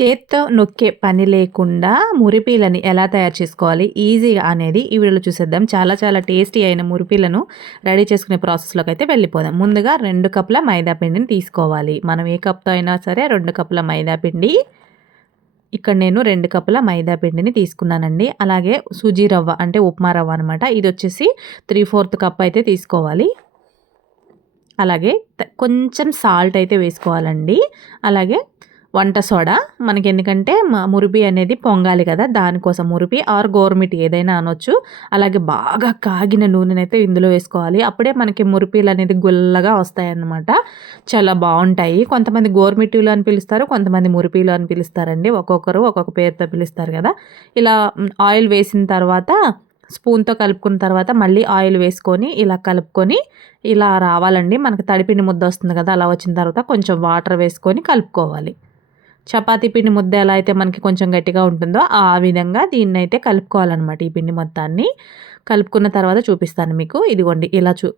చేత్తో నొక్కే పని లేకుండా మురిపీలని ఎలా తయారు చేసుకోవాలి ఈజీగా అనేది ఈ వీడియోలో చూసేద్దాం. చాలా చాలా టేస్టీ అయిన మురిపీలను రెడీ చేసుకునే ప్రాసెస్‌లోకి అయితే వెళ్ళిపోదాం. ముందుగా 2 కప్పుల మైదా పిండిని తీసుకోవాలి. మనం ఏ కప్‌తో అయినా సరే 2 కప్పుల మైదా పిండి. ఇక్కడ నేను 2 కప్పుల మైదా పిండిని తీసుకున్నానండి. అలాగే సూజీ రవ్వ అంటే ఉప్మా రవ్వ అనమాట. ఇదొచ్చేసి 3/4 కప్ అయితే తీసుకోవాలి. అలాగే కొంచెం సాల్ట్ అయితే వేసుకోవాలండి. అలాగే వంట సోడా మనకెందుకంటే మురిపి అనేది పొంగాలి కదా! దానికోసం మురిపి ఆర్ గోరుమిటి ఏదైనా అనొచ్చు. అలాగే బాగా కాగిన నూనెనైతే ఇందులో వేసుకోవాలి. అప్పుడే మనకి మురిపీలనేది గుల్లగా వస్తాయన్నమాట. చాలా బావుంటాయి. కొంతమంది గోరుమిటీలు అని పిలుస్తారు. కొంతమంది మురిపీలు అని పిలుస్తారండి. ఒక్కొక్కరు ఒక్కొక్క పేరుతో పిలుస్తారు కదా! ఇలా ఆయిల్ వేసిన తర్వాత స్పూన్‌తో కలుపుకున్న తర్వాత మళ్ళీ ఆయిల్ వేసుకొని ఇలా కలుపుకొని ఇలా రావాలండి. మనకు తడిపిండి ముద్ద వస్తుంది కదా! అలా వచ్చిన తర్వాత కొంచెం వాటర్ వేసుకొని కలుపుకోవాలి. చపాతీ పిండి ముద్ద ఎలా అయితే మనకి కొంచెం గట్టిగా ఉంటుందో ఆ విధంగా దీన్నైతే కలుపుకోవాలన్నమాట. ఈ పిండి మొత్తాన్ని కలుపుకున్న తర్వాత చూపిస్తాను మీకు. ఇదిగోండి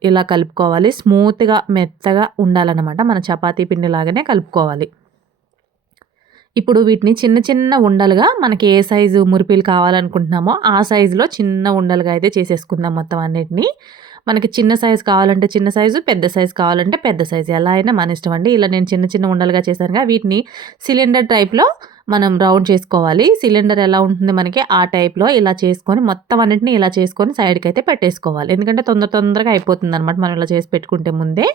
ఇలా కలుపుకోవాలి. స్మూత్‌గా మెత్తగా ఉండాలన్నమాట. మన చపాతీ పిండి లాగానే కలుపుకోవాలి. ఇప్పుడు వీటిని చిన్న చిన్న ఉండలుగా మనకి ఏ సైజు మురిపీలు కావాలనుకుంటున్నామో ఆ సైజులో చిన్న ఉండలుగా అయితే చేసేసుకుందాం మొత్తం అన్నిటిని. మనకి చిన్న సైజు కావాలంటే చిన్న సైజు, పెద్ద సైజు కావాలంటే పెద్ద సైజు ఎలా అయినా మన ఇష్టం అండి. ఇలా నేను చిన్న చిన్న ఉండలుగా చేశానుగా వీటిని సిలిండర్ టైప్‌లో మనం రౌండ్ చేసుకోవాలి. సిలిండర్ ఎలా ఉంటుంది మనకి ఆ టైప్‌లో ఇలా చేసుకొని మొత్తం అన్నిటిని ఇలా చేసుకొని సైడ్‌కి అయితే పెట్టేసుకోవాలి. ఎందుకంటే తొందరగా అయిపోతుందనమాట మనం ఇలా చేసి పెట్టుకుంటే ముందే.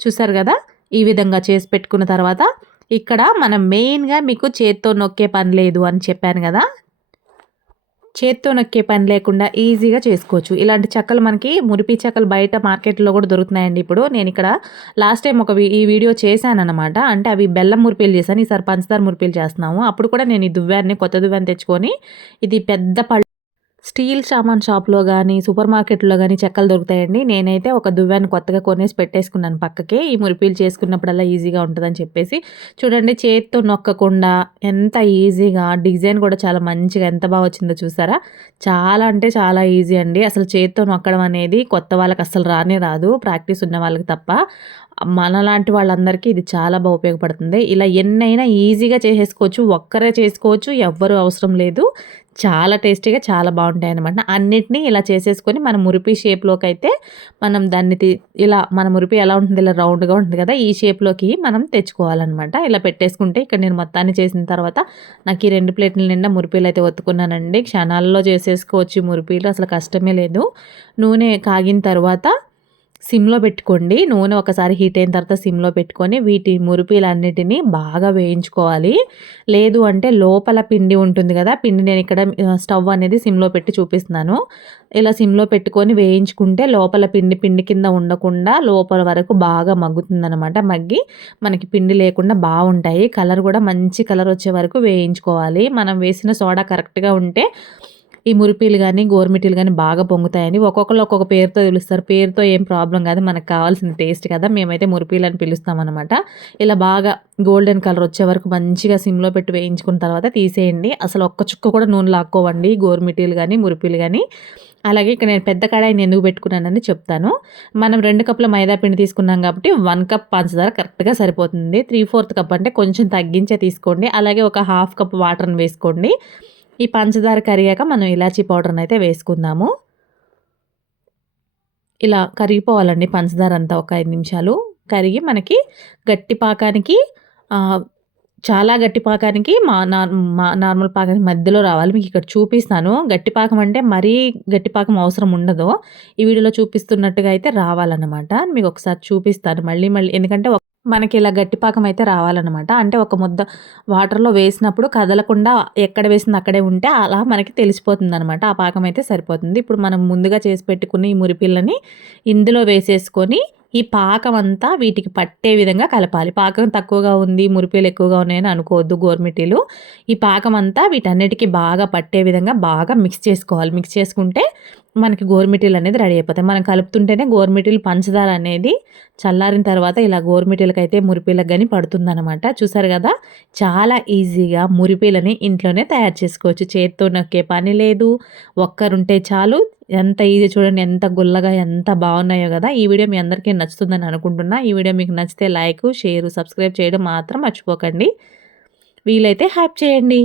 చూసారు కదా! ఈ విధంగా చేసి పెట్టుకున్న తర్వాత ఇక్కడ మనం మెయిన్‌గా మీకు చేత్తో నొక్కే పని లేదు అని చెప్పాను కదా! చేత్తో నొక్కే పని లేకుండా ఈజీగా చేసుకోవచ్చు. ఇలాంటి చెక్కలు మనకి మురిపి చెక్కలు బయట మార్కెట్‌లో కూడా దొరుకుతున్నాయండి ఇప్పుడు. నేనిక్కడ లాస్ట్ టైమ్ ఈ వీడియో చేశాననమాట. అంటే అవి బెల్లం మురిపీలు చేశాను. ఈసారి పంచదార మురిపీలు చేస్తున్నాము. అప్పుడు కూడా నేను ఈ దువ్వాన్ని కొత్త దువ్వాన్ని తెచ్చుకొని ఇది పెద్ద స్టీల్ సామాన్ షాప్‌లో గానీ, సూపర్ మార్కెట్‌లో గానీ చెక్కలు దొరుకుతాయండి. నేనైతే ఒక దువ్వాన్ని కొత్తగా కొనేసి పెట్టేసుకున్నాను పక్కకి. ఈ మురిపీలు చేసుకున్నప్పుడల్లా ఈజీగా ఉంటదని చెప్పేసి. చూడండి చేత్తో నొక్కకుండా ఎంత ఈజీగా డిజైన్ కూడా చాలా మంచిగా ఎంత బాగా వచ్చిందో చూసారా? చాలా అంటే చాలా ఈజీ అండి. అసలు చేత్తో నొక్కడం అనేది కొత్త వాళ్ళకి అస్సలు రానే రాదు. ప్రాక్టీస్ ఉన్న వాళ్ళకి తప్ప. మనలాంటి వాళ్ళందరికీ ఇది చాలా ఉపయోగపడుతుంది. ఇలా ఎన్నైనా ఈజీగా చేసేసుకోవచ్చు. ఒక్కరే చేసుకోవచ్చు. ఎవ్వరు అవసరం లేదు. చాలా టేస్టీగా చాలా బావుంటాయన్నమాట. అన్నిటిని ఇలా చేసేసుకొని మన మురిపి షేప్‌లోకైతే మనం దాన్ని ఇలా మన మురిపి ఎలా ఉంటుంది ఇలా రౌండ్‌గా ఉంటుంది కదా! ఈ షేప్‌లోకి మనం తెచ్చుకోవాలన్నమాట. ఇలా పెట్టేసుకుంటే ఇక్కడ నేను మొత్తాన్ని చేసిన తర్వాత నాకు ఈ 2 ప్లేట్ల నిండా మురిపీలైతే ఒత్తుకున్నానండి. క్షణాల్లో చేసేసుకోవచ్చు ఈ మురిపీలు అసలు కష్టమే లేదు. నూనె కాగిన తర్వాత సిమ్‌లో పెట్టుకోండి. నూనె ఒకసారి హీట్ అయిన తర్వాత సిమ్‌లో పెట్టుకొని వీటి మురిపీలన్నిటిని బాగా వేయించుకోవాలి. లేదు అంటే లోపల పిండి ఉంటుంది కదా! పిండి నేను ఇక్కడ స్టవ్ అనేది సిమ్‌లో పెట్టి చూపిస్తున్నాను. ఇలా సిమ్‌లో పెట్టుకొని వేయించుకుంటే లోపల పిండి కింద ఉండకుండా లోపల వరకు బాగా మగ్గుతుందనమాట. మగ్గి మనకి పిండి లేకుండా బావుంటాయి. కలర్ కూడా మంచి కలర్ వచ్చే వరకు వేయించుకోవాలి. మనం వేసిన సోడా కరెక్ట్‌గా ఉంటే ఈ మురిపీలు గానీ, గోరుమిటీలు గానీ బాగా పొంగుతాయని ఒక్కొక్కళ్ళు ఒక్కొక్క పేరుతో పిలుస్తారు. పేరుతో ఏం ప్రాబ్లమ్ కాదు. మనకు కావాల్సిన టేస్ట్ కదా! మేమైతే మురిపీలని పిలుస్తామనమాట. ఇలా బాగా గోల్డెన్ కలర్ వచ్చే వరకు మంచిగా సిమ్‌లో పెట్టి వేయించుకున్న తర్వాత తీసేయండి. అసలు ఒక్క చుక్క కూడా నూనె లాక్కోవండి గోరుమిటీలు గానీ, మురిపీలు గానీ. అలాగే ఇక్కడ నేను పెద్ద కడాయిని ఎందుకు పెట్టుకున్నానని చెప్తాను. మనం 2 కప్పుల మైదా పిండి తీసుకున్నాం కాబట్టి 1 కప్ పంచదార కరెక్ట్‌గా సరిపోతుంది. 3/4 కప్ అంటే కొంచెం తగ్గించే తీసుకోండి. అలాగే ఒక హాఫ్ కప్ వాటర్‌ని వేసుకోండి. ఈ పంచదార కరిగాక మనం ఇలాచీ పౌడర్‌నైతే వేసుకుందాము. ఇలా కరిగిపోవాలండి పంచదార అంతా ఒక 5 నిమిషాలు. కరిగి మనకి గట్టి పాకానికి చాలా గట్టి పాకానికి నార్మల్ పాకానికి మధ్యలో రావాలి. మీకు ఇక్కడ చూపిస్తాను. గట్టి పాకం అంటే మరీ గట్టి పాకం అవసరం ఉండదు. ఈ వీడియోలో చూపిస్తున్నట్టుగా అయితే రావాలన్నమాట. మీకు ఒకసారి చూపిస్తాను మళ్ళీ ఎందుకంటే మనకి ఇలా గట్టి పాకం అయితే రావాలన్నమాట. అంటే ఒక ముద్ద వాటర్‌లో వేసినప్పుడు కదలకుండా ఎక్కడ వేసింది అక్కడే ఉంటే అలా మనకి తెలిసిపోతుందనమాట. ఆ పాకం అయితే సరిపోతుంది. ఇప్పుడు మనం ముందుగా చేసి పెట్టుకున్న ఈ మురిపిల్లని ఇందులో వేసేసుకొని ఈ పాకం అంతా వీటికి పట్టే విధంగా కలపాలి. పాకం తక్కువగా ఉంది, మురిపీలు ఎక్కువగా ఉన్నాయని అనుకోవద్దు గోరుమిటీలు. ఈ పాకం అంతా వీటన్నిటికి బాగా పట్టే విధంగా బాగా మిక్స్ చేసుకోవాలి. మిక్స్ చేసుకుంటే మనకి గోరుమిటీలు అనేది రెడీ అయిపోతాయి. మనం కలుపుతుంటేనే గోరుమిటీలు పంచదార అనేది చల్లారిన తర్వాత ఇలా గోరుమిటీలకైతే మురిపీలకు గాని పడుతుందనమాట. చూసారు కదా! చాలా ఈజీగా మురిపీలని ఇంట్లోనే తయారు చేసుకోవచ్చు. చేత్తో నొక్కే పని లేదు. ఒక్కరుంటే చాలు. ఎంత ఈజీ చూడండి, ఎంత గుల్లగా ఎంత బాగున్నాయో కదా! ఈ వీడియో మీ అందరికీ నచ్చుతుందని అనుకుంటున్నా. ఈ వీడియో మీకు నచ్చితే లైక్, షేర్, సబ్స్క్రైబ్ చేయడం మాత్రం మర్చిపోకండి. వీలైతే హైప్ చేయండి.